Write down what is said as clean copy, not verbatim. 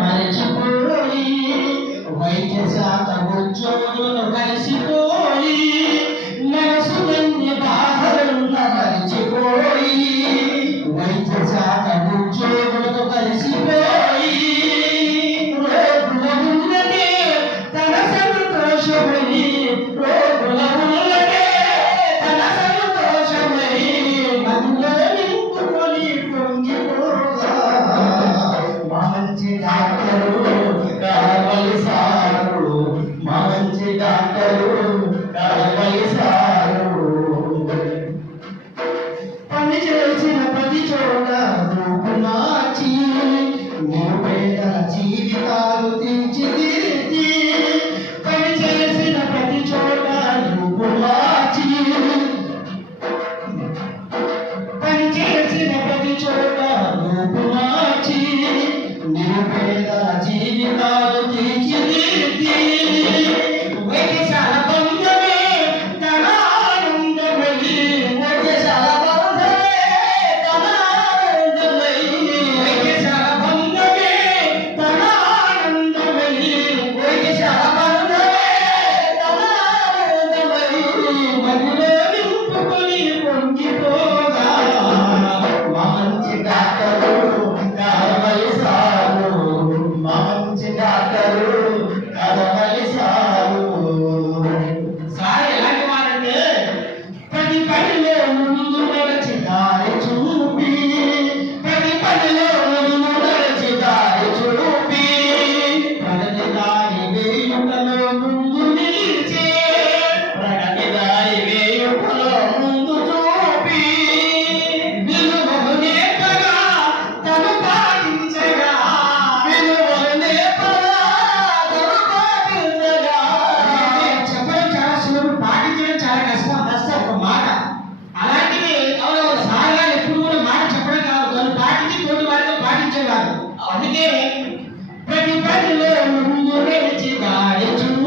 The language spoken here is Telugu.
మరచిపోయి వైద్య శాఖ ఉద్యోగులను కలిసిపోయి మనసులన్నీ బాధలున్న మరచిపోయి వైద్య శాఖ ఉద్యోగులతో కలిసిపోయి రోగుల ఉన్నదే తన సంతోషమని రోగుల ఉన్నదే తన సంతోషమని మనలో నింపుకొని పొంగిపోగా మంచి డాక్టరు కావలి సారు మంచి డాక్టరు కావలి సారు పని చేసిన ప్రతి చోట రూపు మార్చి నిరుపేదల జీవితాలు తీర్చిదిద్ది పని చేసిన ప్రతి చోట రూపు మార్చి పని చేసిన ప్రతి చోట రూపు మార్చి నిరుపేదల జీవితాలు తీర్చిదిద్ది వైద్యశాల బంధమే తన ఆనందమై వైద్యశాల బంధమే తన ఆనందమై వైద్యశాల బంధమే తన ఆనందమై వైద్యశాల బంధమే తన ఆనందమై మదిలో నింపుకొని పొంగిపోగా మంచి డాక్టరు కావలి సారు మంచి డాక్టరు కావలి సారు సార్ ఎలాంటి వారంటే ప్రతి పనిలో ముందు నడిచి దారి చూపి ప్రతి పనిలో ముందు నడిచి దారి చూపి ప్రగతి దారి వేయుటలో ముందు నిలిచే ప్రగతి దారి వేయుటలో ముందు చూపి విలువలు నేర్పగా తను పాటించగా విలువలు నేర్పగా తను పాటించగా చెప్పడం చాలా సులువు పాటించడం చాలా కష్టం ఫస్ట్ ఒక మాట అలాంటిది అవును సాగా ఎప్పుడు కూడా మాట చెప్పడం కాదు తను పాటించి తోటి వారితో పాటించేవారు అందుకే ప్రతి పనిలో ముందు నడిచి దారి చూపి